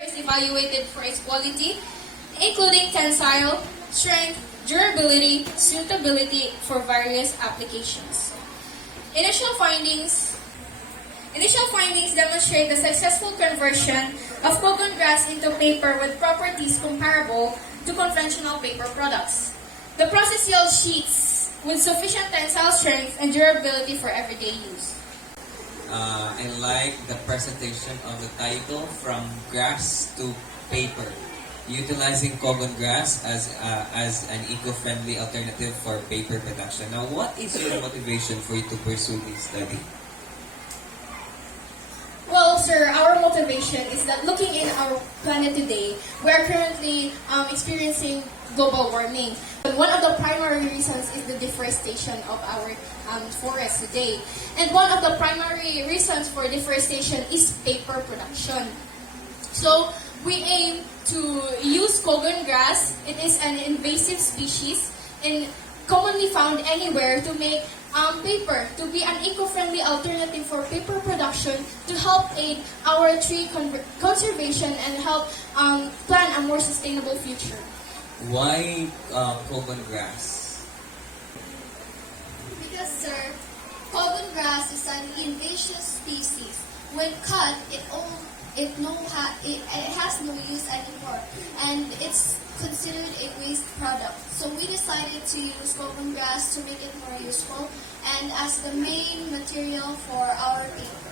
is evaluated for its quality, including tensile, strength, durability, suitability for various applications. Initial findings demonstrate the successful conversion of cogon grass into paper with properties comparable to conventional paper products. The process yields sheets with sufficient tensile strength and durability for everyday use. I like the presentation of the title From Grass to Paper, utilizing cogon grass as an eco-friendly alternative for paper production. Now, what is your motivation for you to pursue this study? Well, sir, our motivation is that looking in our planet today, we are currently experiencing global warming. One of the primary reasons is the deforestation of our forests today. And one of the primary reasons for deforestation is paper production. So, we aim to use cogon grass. It is an invasive species and commonly found anywhere to make paper, to be an eco-friendly alternative for paper production to help aid our tree conservation and help plan a more sustainable future. Why cogon grass? Because, sir, cogon grass is an invasive species. When cut, it has no use anymore, and it's considered a waste product. So we decided to use cogon grass to make it more useful and as the main material for our paper.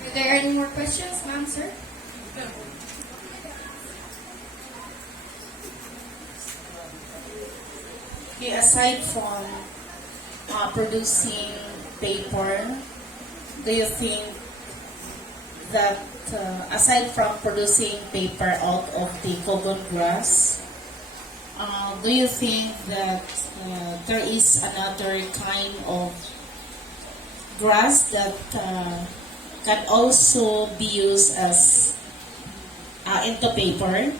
Are there any more questions, ma'am, sir? Okay, aside from producing paper, do you think that aside from producing paper out of the cogon grass, do you think that there is another kind of grass that can also be used as into paper?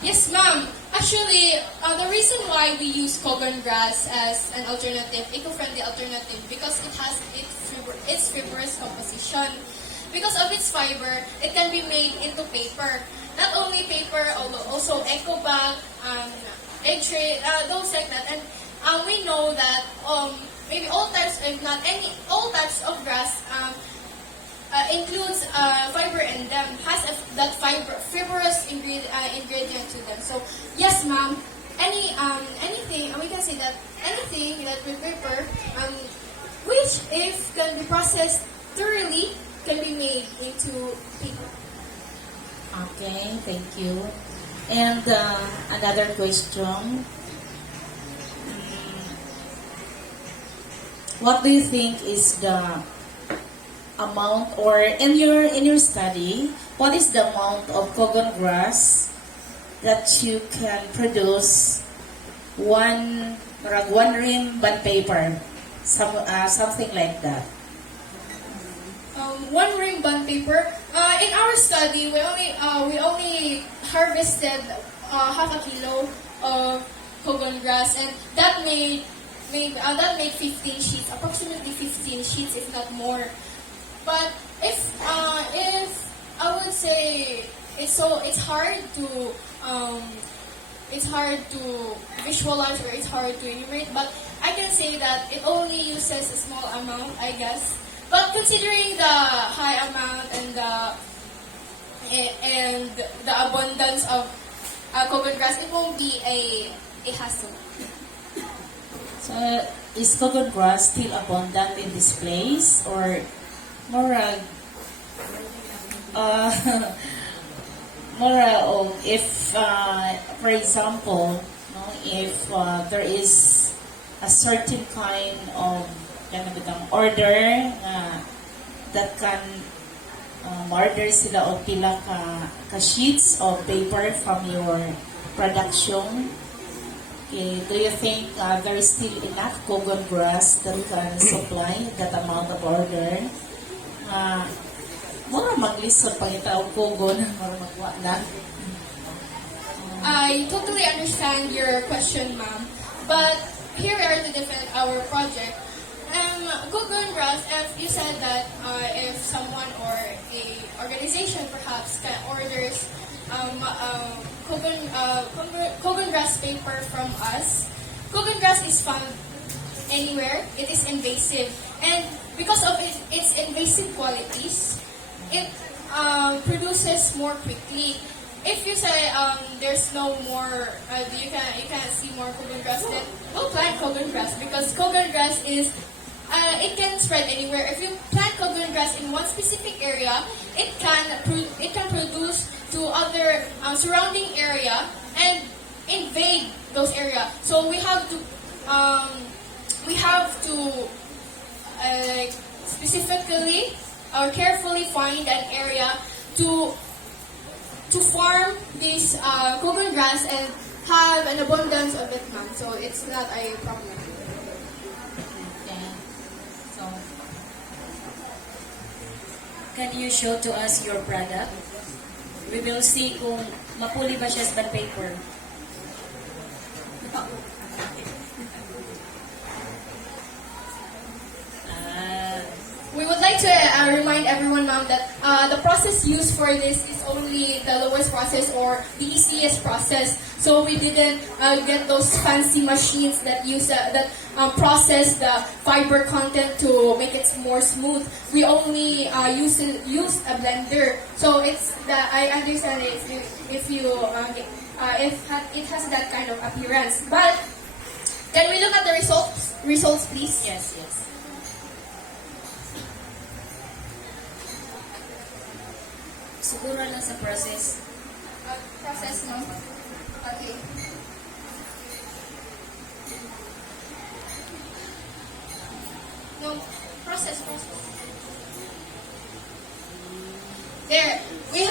Yes, ma'am. Actually, the reason why we use cogon grass as an alternative, eco-friendly alternative, because it has its fibrous composition. Because of its fiber, it can be made into paper. Not only paper, also eco bag, egg tray, those like that. And we know that maybe all types, if not all types of grass includes fiber in them, has that fibrous ingredient to them. So yes, ma'am. Anything we can say that anything that with paper, which if can be processed thoroughly, can be made into paper. Okay, thank you. And another question. What do you think is the amount, or in your study, what is the amount of cogon grass that you can produce one rim bond paper, something like that? One ring bond paper. In our study, we only harvested half a kilo of cogon grass, and that made 15 sheets, approximately 15 sheets, if not more. But if I would say it's hard to visualize, or it's hard to enumerate, but I can say that it only uses a small amount, I guess. But considering the high amount and the abundance of cogon grass, it won't be a hassle. So, is cogon grass still abundant in this place, or more of if, for example, no, if there is a certain kind of order that can order sila o pila ka sheets of paper from your production. Okay, do you think there is still enough cogon grass that can supply that amount of order? Mura maglisod pangita og cogon, mura magwa na. I totally understand your question, ma'am. But here we are to defend our project. Cogon grass, if you said that if someone or a organization perhaps can orders cogon grass paper from us, cogon grass is found anywhere. It is invasive, and because of its invasive qualities, it produces more quickly. If you say there's no more, you can't see more cogon grass, then don't plant cogon grass because cogon grass is it can spread anywhere. If you plant cogon grass in one specific area, it can produce to other surrounding area and invade those area. So we have to specifically or carefully find an area to farm this cogon grass and have an abundance of it, ma'am. So it's not a problem. Okay. So, can you show to us your product? We will see kung mapuli ba siya sa bond paper. We would like to remind everyone, ma'am, that the process used for this is only the lowest process or the easiest process. So we didn't get those fancy machines that process the fiber content to make it more smooth. We only use a blender. So I understand if it has that kind of appearance. But can we look at the results, please? Yes, yes. Siguro lang sa process. Process, no? Okay. No, process. There, we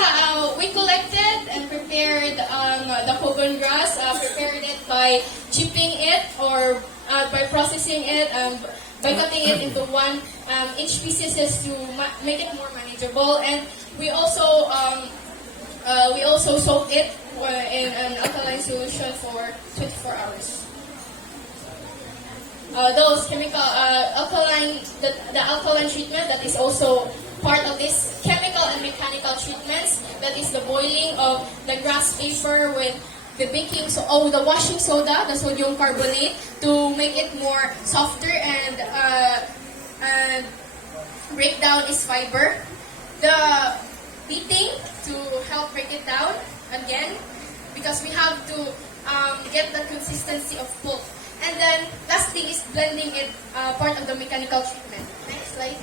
collected and prepared the cogon grass. Prepared it by chipping it or by processing it, by cutting it into 1-inch pieces to make it more manageable. And we also soak it in an alkaline solution for 24 hours. Those chemical the alkaline treatment that is also part of this chemical and mechanical treatments, that is the boiling of the grass paper with the the washing soda, the sodium carbonate, to make it more softer and break down its fiber. The beating to help break it down again, because we have to get the consistency of pulp. And then last thing is blending it, part of the mechanical treatment. Next slide.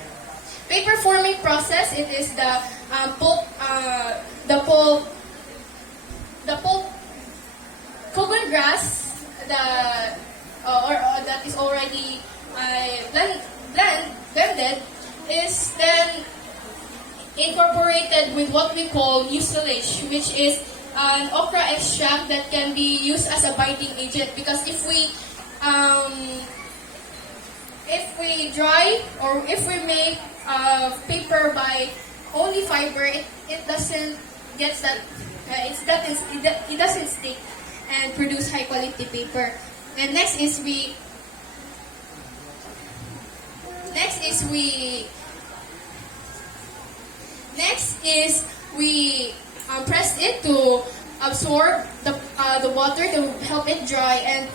Paper forming process. It is the pulp cogon grass, that is already blended, is then incorporated with what we call mucilage, which is an okra extract that can be used as a binding agent. Because if we dry or if we make paper by only fiber, it doesn't get that. It doesn't stick and produce high quality paper. And next is we press it to absorb the water to help it dry. And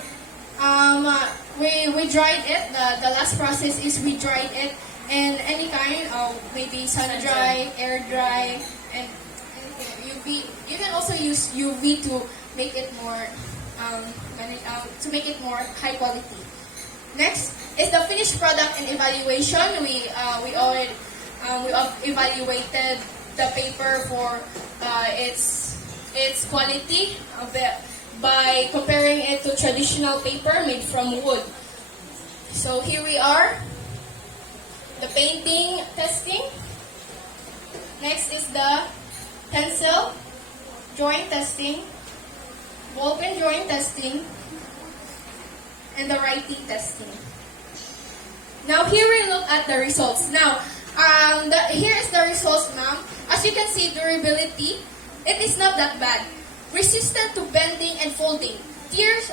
we dried it. The last process is we dried it in any kind of, maybe sun dry, air dry, and UV. You can also use UV to make it more high quality. Next is the finished product and evaluation. We evaluated the paper for its quality by comparing it to traditional paper made from wood. So here we are, the painting testing. Next is the pencil drawing testing, ballpen drawing testing, and the writing testing. Now here we look at the results. Now, here is the results, ma'am. As you can see, durability, it is not that bad. resistant to bending and folding. Tears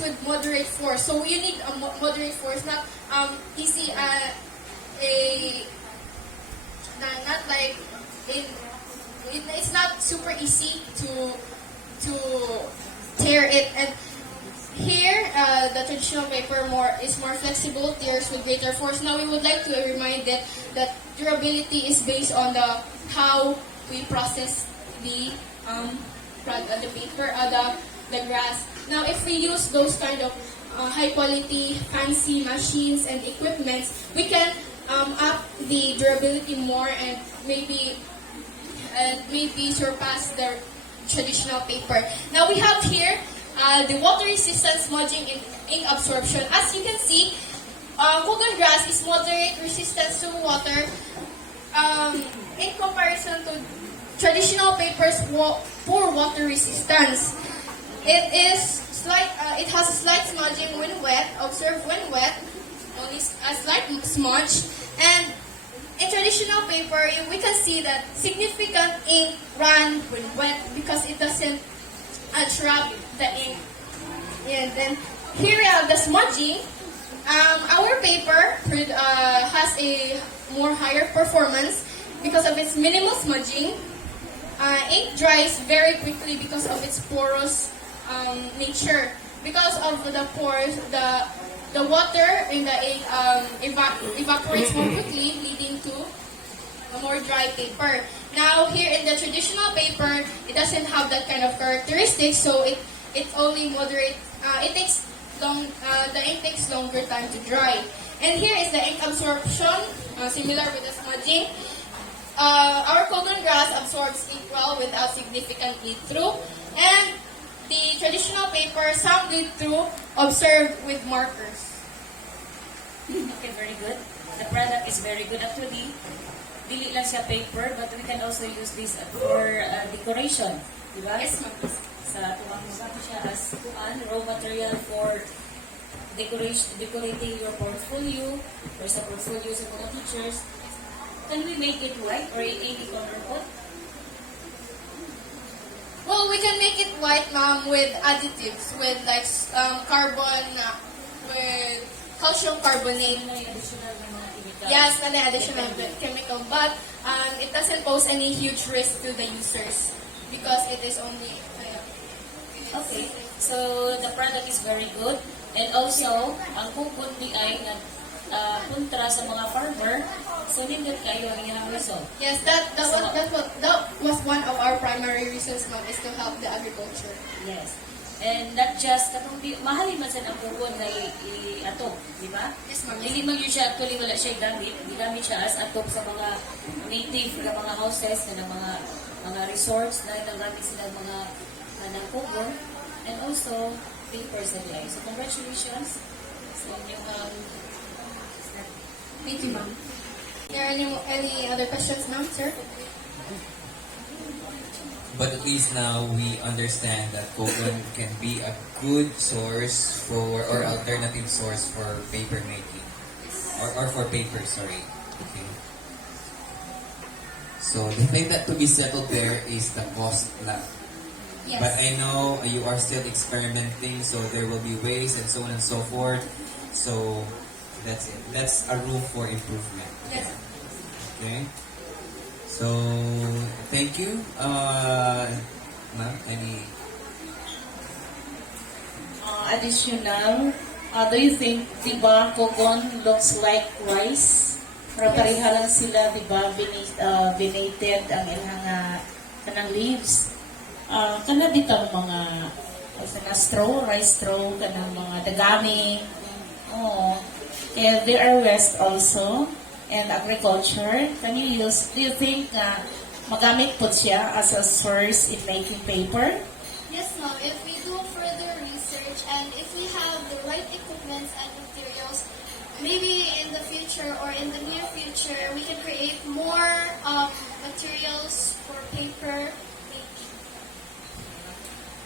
with moderate force. So you need a moderate force, not easy not like it's not super easy to tear it. And here the traditional paper is more flexible, tears with greater force. Now we would like to remind that durability is based on how we process the paper, the grass. Now, if we use those kind of high quality, fancy machines and equipments, we can up the durability more and maybe surpass the traditional paper. Now we have here the water resistance, smudging, and ink absorption. As you can see, cogon grass is moderate resistance to water in comparison to traditional papers poor water resistance. It has a slight smudging when wet. Observe when wet, only a slight smudge. And in traditional paper, we can see that significant ink run when wet because it doesn't trap the ink. And then here we have the smudging. Our paper has a more higher performance because of its minimal smudging. Ink dries very quickly because of its porous nature. Because of the pores, the water in the ink evaporates more quickly, leading to a more dry paper. Now here in the traditional paper, it doesn't have that kind of characteristics, so it only moderate. The ink takes longer time to dry. And here is the ink absorption, similar with the smudging. Our cogon grass absorbs ink well without significant lead through, and the traditional paper, some lead through, observed with markers. Okay, very good. The product is very good actually. Dili lang siya paper, but we can also use this for decoration. Diba? Yes, ma'am. Sa tuwang mo siya as raw material for decorating your portfolio or sa portfolio sa mga teachers. Can we make it white or in any color code? Well, we can make it white, ma'am, with additives, with like carbon, with calcium carbonate. May additional na mga chemical. Yes, na additional chemical, but it doesn't pose any huge risk to the users because it is only. Okay, so the product is very good. And also, ang cogon di ay kontra sa mga farmer, so nindot kayo ang iyang result. Yes, that was one of our primary reasons, ma'am, is to help the agriculture. Yes. And not just, mahalin man sa ang cogon na atok, di ba? Yes, ma'am. Hindi man yun siya, actually wala siya gamit. Ginamit siya as atok sa mga native na mga houses, na mga resorts na nagamit sila mga ng cogon. And also, papers na nila. So, congratulations sa inyong Thank you, ma'am. Are there any other questions, ma'am, sir? But at least now we understand that cogon can be a good source for, or alternative source for paper making. Or for paper, sorry. Okay. So the thing that to be settled there is the cost lang. Yes. But I know you are still experimenting, so there will be ways and so on and so forth. So that's it. That's a room for improvement. Yes. Okay. So thank you. Ma'am, any Additional, do you think, di ba, cogon looks like rice? Pero pareha lang sila, di ba, venated ang ilang kanang leaves. Kana bitang mga rice straw, kanang mga dagami. Oh. And there are waste also, and agriculture. Do you think magamit po siya as a source in making paper? Yes, ma'am. If we do further research and if we have the right equipment and materials, maybe in the future or in the near future, we can create more materials for paper making.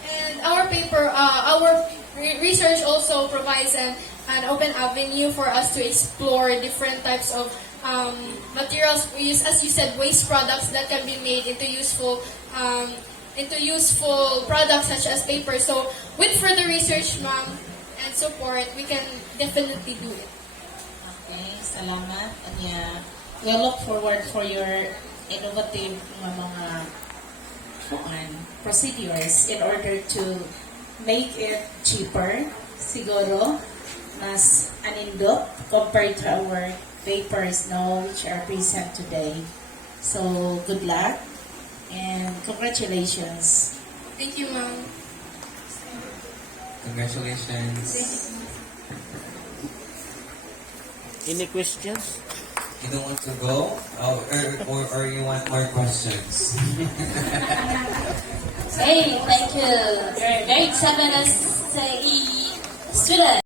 And our paper, our research also provides an open avenue for us to explore different types of materials. We use, as you said, waste products that can be made into useful into useful products such as paper. So with further research, ma'am, and support, we can definitely do it. Okay, salamat. And yeah, we look forward for your innovative mga procedures in order to make it cheaper, siguro, mas anindot compared to our papers now which are present today. So, good luck and congratulations. Thank you, ma'am. Congratulations. Any questions? You don't want to go? Or you want more questions? Hey, thank you. Grade 7 as a student.